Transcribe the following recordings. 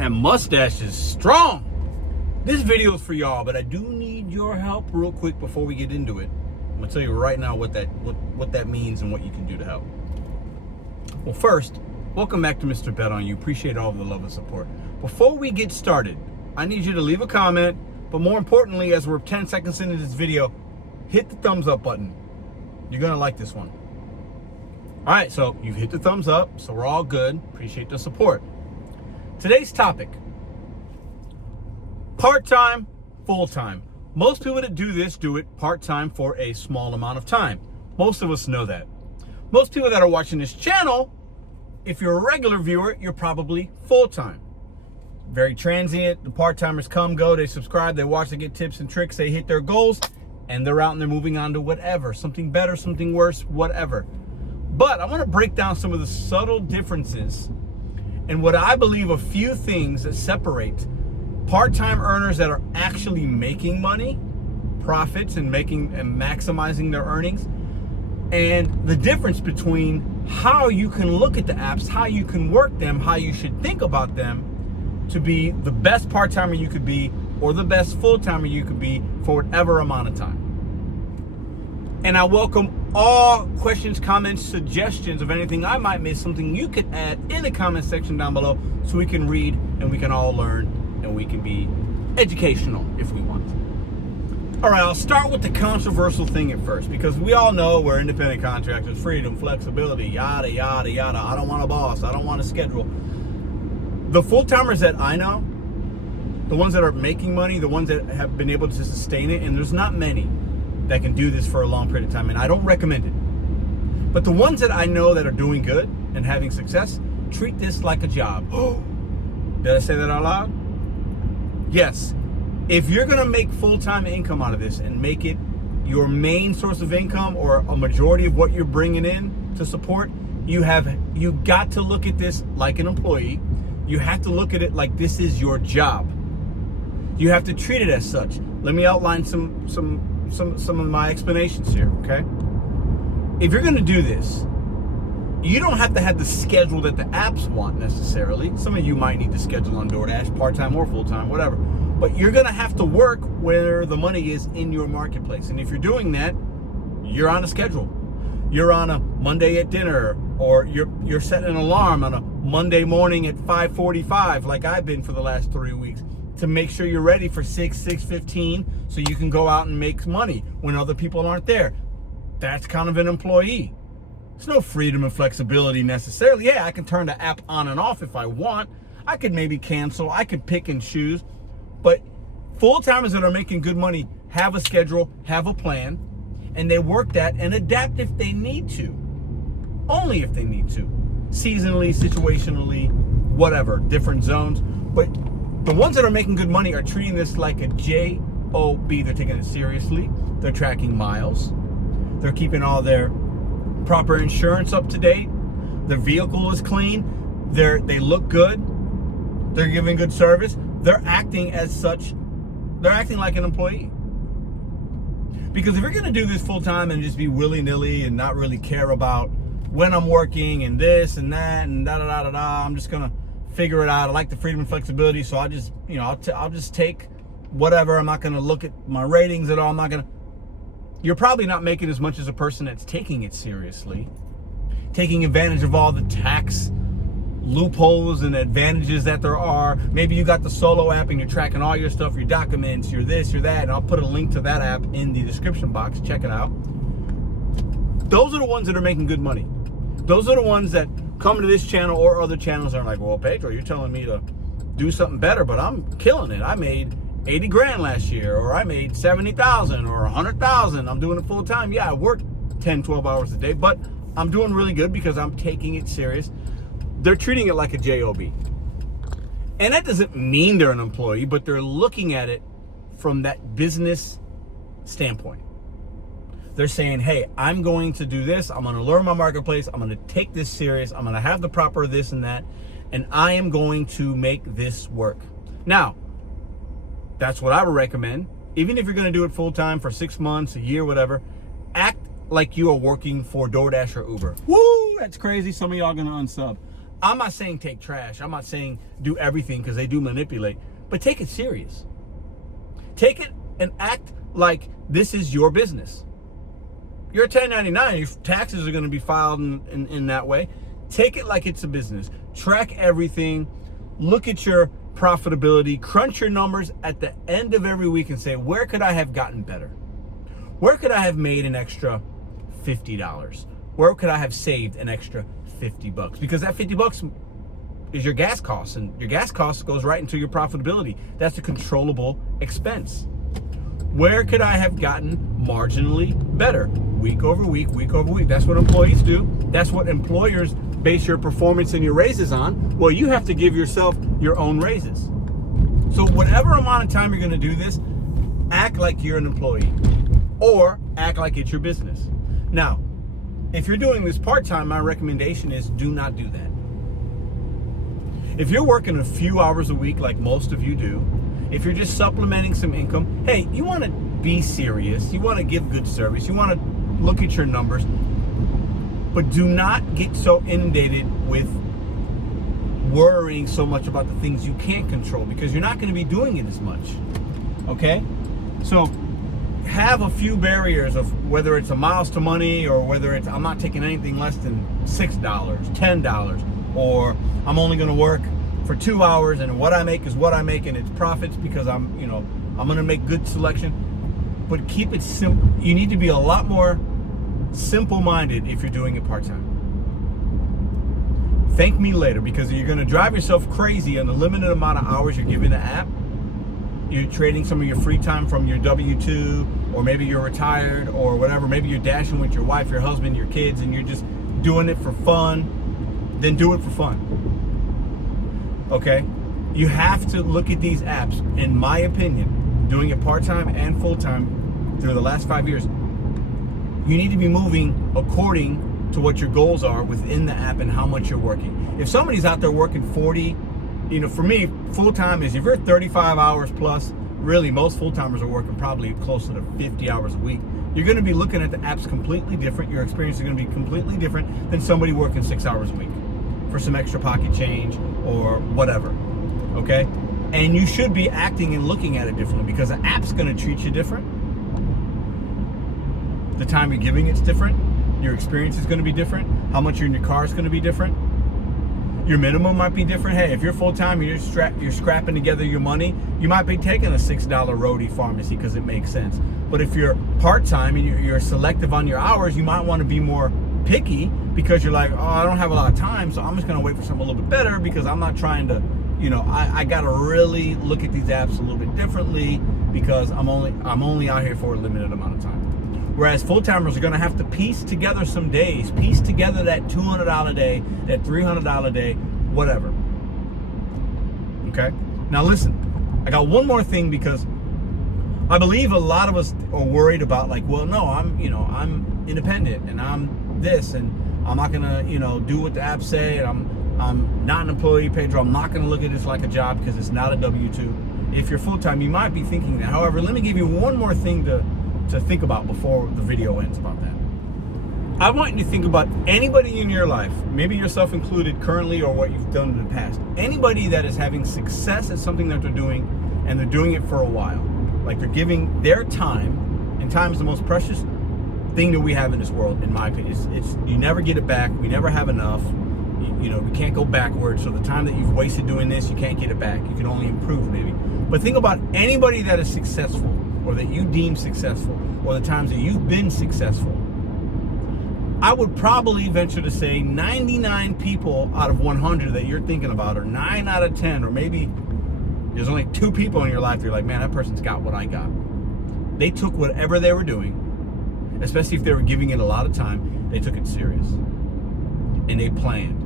That mustache is strong. This video is for y'all, but I do need your help real quick before we get into it. I'm gonna tell you right now what that means and what you can do to help. Well, first, welcome back to Mr.BetonYou. Appreciate all of the love and support. Before we get started, I need you to leave a comment, but more importantly, as we're 10 seconds into this video, hit the thumbs up button. You're gonna like this one. All right, so you've hit the thumbs up, so we're all good. Appreciate the support. Today's topic: part-time, full-time. Most people that do this do it part-time for a small amount of time. Most of us know that. Most people that are watching this channel, if you're a regular viewer, you're probably full-time. Very transient. The part-timers come, go, they subscribe, they watch, they get tips and tricks, they hit their goals, and they're out and they're moving on to whatever. Something better, something worse, whatever. But I want to break down some of the subtle differences and what I believe a few things that separate part-time earners that are actually making money, profits, and maximizing their earnings, and the difference between how you can look at the apps, how you can work them, how you should think about them to be the best part-timer you could be or the best full-timer you could be for whatever amount of time. And I welcome all questions, comments, suggestions of anything I might miss, something you could add in the comment section down below so we can read and we can all learn and we can be educational if we want. All right, I'll start with the controversial thing at first, because we all know we're independent contractors, freedom, flexibility, yada, yada, yada. I don't want a boss. I don't want a schedule. The full-timers that I know, the ones that are making money, the ones that have been able to sustain it, and there's not many that can do this for a long period of time, and I don't recommend it. But the ones that I know that are doing good and having success, treat this like a job. Did I say that out loud? Yes. If you're gonna make full-time income out of this and make it your main source of income or a majority of what you're bringing in to support, you got to look at this like an employee. You have to look at it like this is your job. You have to treat it as such. Let me outline some of my explanations here, okay? If you're gonna do this, you don't have to have the schedule that the apps want necessarily. Some of you might need to schedule on DoorDash, part-time or full-time, whatever. But you're gonna have to work where the money is in your marketplace. And if you're doing that, you're on a schedule. You're on a Monday at dinner, or you're setting an alarm on a Monday morning at 5:45, like I've been for the last 3 weeks, to make sure you're ready for 6:15, so you can go out and make money when other people aren't there. That's kind of an employee. There's no freedom and flexibility necessarily. Yeah, I can turn the app on and off if I want. I could maybe cancel. I could pick and choose. But full-timers that are making good money have a schedule, have a plan, and they work that and adapt if they need to. Only if they need to. Seasonally, situationally, whatever, different zones. But the ones that are making good money are treating this like a job. They're taking it seriously. They're tracking miles. They're keeping all their proper insurance up to date. Their vehicle is clean. They look good. They're giving good service. They're acting as such. They're acting like an employee. Because if you're going to do this full time and just be willy-nilly and not really care about when I'm working and this and that and da-da-da-da-da, I'm just going to figure it out. I like the freedom and flexibility, so I'll just take whatever. I'm not going to look at my ratings at all. You're probably not making as much as a person that's taking it seriously, taking advantage of all the tax loopholes and advantages that there are. Maybe you got the solo app and you're tracking all your stuff, your documents, your this, your that, and I'll put a link to that app in the description box. Check it out. Those are the ones that are making good money. Those are the ones that come to this channel or other channels and are like, well, Pedro, you're telling me to do something better, but I'm killing it. I made 80 grand last year, or I made 70,000 or 100,000. I'm doing it full time. Yeah, I work 10, 12 hours a day, but I'm doing really good because I'm taking it serious. They're treating it like a job. And that doesn't mean they're an employee, but they're looking at it from that business standpoint. They're saying, hey, I'm going to do this. I'm going to learn my marketplace. I'm going to take this serious. I'm going to have the proper this and that. And I am going to make this work. Now, that's what I would recommend. Even if you're going to do it full time for 6 months, a year, whatever, act like you are working for DoorDash or Uber. Woo, that's crazy. Some of y'all are going to unsub. I'm not saying take trash. I'm not saying do everything, because they do manipulate. But take it serious. Take it and act like this is your business. You're a 1099. Your taxes are going to be filed in that way. Take it like it's a business. Track everything. Look at your profitability. Crunch your numbers at the end of every week and say, where could I have gotten better? Where could I have made an extra $50? Where could I have saved an extra $50? Because that $50 is your gas costs, and your gas cost goes right into your profitability. That's a controllable expense. Where could I have gotten marginally better? Week over week, week over week. That's what employees do. That's what employers base your performance and your raises on. Well, you have to give yourself your own raises. So whatever amount of time you're going to do this, act like you're an employee or act like it's your business. Now, if you're doing this part-time, my recommendation is do not do that. If you're working a few hours a week like most of you do, if you're just supplementing some income, hey, you want to be serious, you want to give good service, you want to look at your numbers, but do not get so inundated with worrying so much about the things you can't control, because you're not going to be doing it as much, okay? So have a few barriers of whether it's a miles to money, or whether it's I'm not taking anything less than $6, $10, or I'm only going to work for 2 hours and what I make is what I make and it's profits because I'm going to make good selection. But keep it simple. You need to be a lot more simple-minded if you're doing it part-time. Thank me later, because you're going to drive yourself crazy on the limited amount of hours you're giving the app. You're trading some of your free time from your W-2, or maybe you're retired or whatever. Maybe you're dashing with your wife, your husband, your kids, and you're just doing it for fun. Then do it for fun. Okay? You have to look at these apps, in my opinion, doing it part-time and full-time through the last 5 years. You need to be moving according to what your goals are within the app and how much you're working. If somebody's out there working 40, for me, full-time is if you're 35 hours plus, really most full-timers are working probably closer to 50 hours a week. You're going to be looking at the apps completely different. Your experience is going to be completely different than somebody working 6 hours a week for some extra pocket change or whatever, okay? And you should be acting and looking at it differently, because the app's going to treat you different. The time you're giving it's different. Your experience is going to be different. How much you're in your car is going to be different. Your minimum might be different. Hey, if you're full-time and you're scrapping together your money, you might be taking a $6 roadie pharmacy because it makes sense. But if you're part-time and you're selective on your hours, you might want to be more picky, because you're like, oh, I don't have a lot of time, so I'm just going to wait for something a little bit better, because I'm not trying to, I got to really look at these apps a little bit differently, because I'm only out here for a limited amount of time. Whereas full-timers are going to have to piece together some days, piece together that $200 a day, that $300 a day, whatever. Okay? Now listen, I got one more thing, because I believe a lot of us are worried about, like, well, no, I'm independent and I'm this, and I'm not going to, do what the apps say, and I'm not an employee, Pedro. I'm not going to look at this like a job, because it's not a W-2. If you're full-time, you might be thinking that. However, let me give you one more thing to think about before the video ends about that. I want you to think about anybody in your life, maybe yourself included currently, or what you've done in the past. Anybody that is having success at something that they're doing, and they're doing it for a while. Like, they're giving their time, and time is the most precious thing that we have in this world, in my opinion. It's you never get it back. We never have enough. We can't go backwards. So the time that you've wasted doing this, you can't get it back. You can only improve, maybe. But think about anybody that is successful, or that you deem successful, or the times that you've been successful. I would probably venture to say 99 people out of 100 that you're thinking about, or 9 out of 10, or maybe there's only 2 people in your life you're like, man, that person's got what I got. They took whatever they were doing, especially if they were giving it a lot of time, they took it serious. And they planned.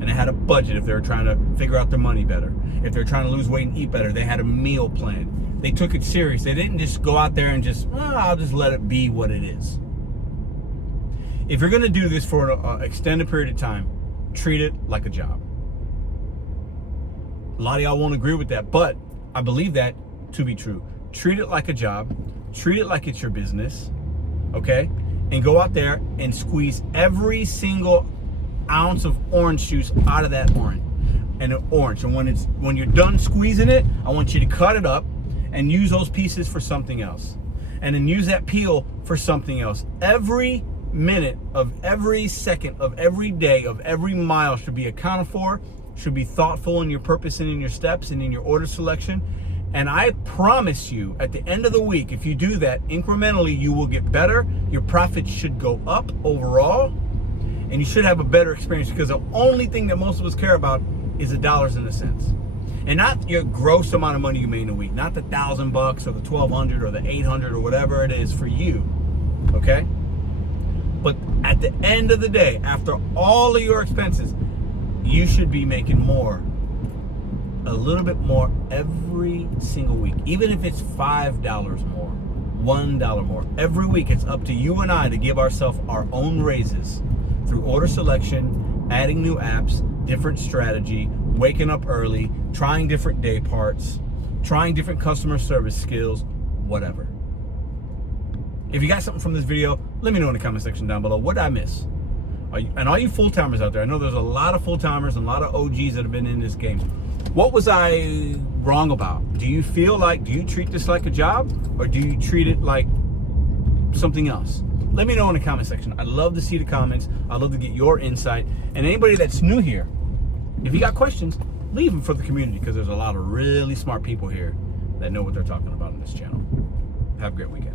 And they had a budget if they were trying to figure out their money better. If they're trying to lose weight and eat better, they had a meal plan. They took it serious. They didn't just go out there and just, I'll just let it be what it is. If you're going to do this for an extended period of time, treat it like a job. A lot of y'all won't agree with that, but I believe that to be true. Treat it like a job. Treat it like it's your business, okay? And go out there and squeeze every single ounce of orange juice out of that orange. And when you're done squeezing it, I want you to cut it up and use those pieces for something else. And then use that peel for something else. Every minute of every second of every day of every mile should be accounted for, should be thoughtful in your purpose and in your steps and in your order selection. And I promise you, at the end of the week, if you do that incrementally, you will get better. Your profits should go up overall, and you should have a better experience, because the only thing that most of us care about is the dollars and the cents. And not your gross amount of money you made in a week, not the $1,000 or the $1,200 or the $800 or whatever it is for you, okay? But at the end of the day, after all of your expenses, you should be making more, a little bit more every single week. Even if it's $5 more, $1 more. Every week, it's up to you and I to give ourselves our own raises through order selection, adding new apps, different strategy, waking up early, trying different day parts, trying different customer service skills, whatever. If you got something from this video, let me know in the comment section down below. What did I miss? And all you full-timers out there, I know there's a lot of full-timers and a lot of OGs that have been in this game. What was I wrong about? Do you treat this like a job, or do you treat it like something else? Let me know in the comment section. I'd love to see the comments. I'd love to get your insight. And anybody that's new here, if you got questions, leave them for the community, because there's a lot of really smart people here that know what they're talking about on this channel. Have a great weekend.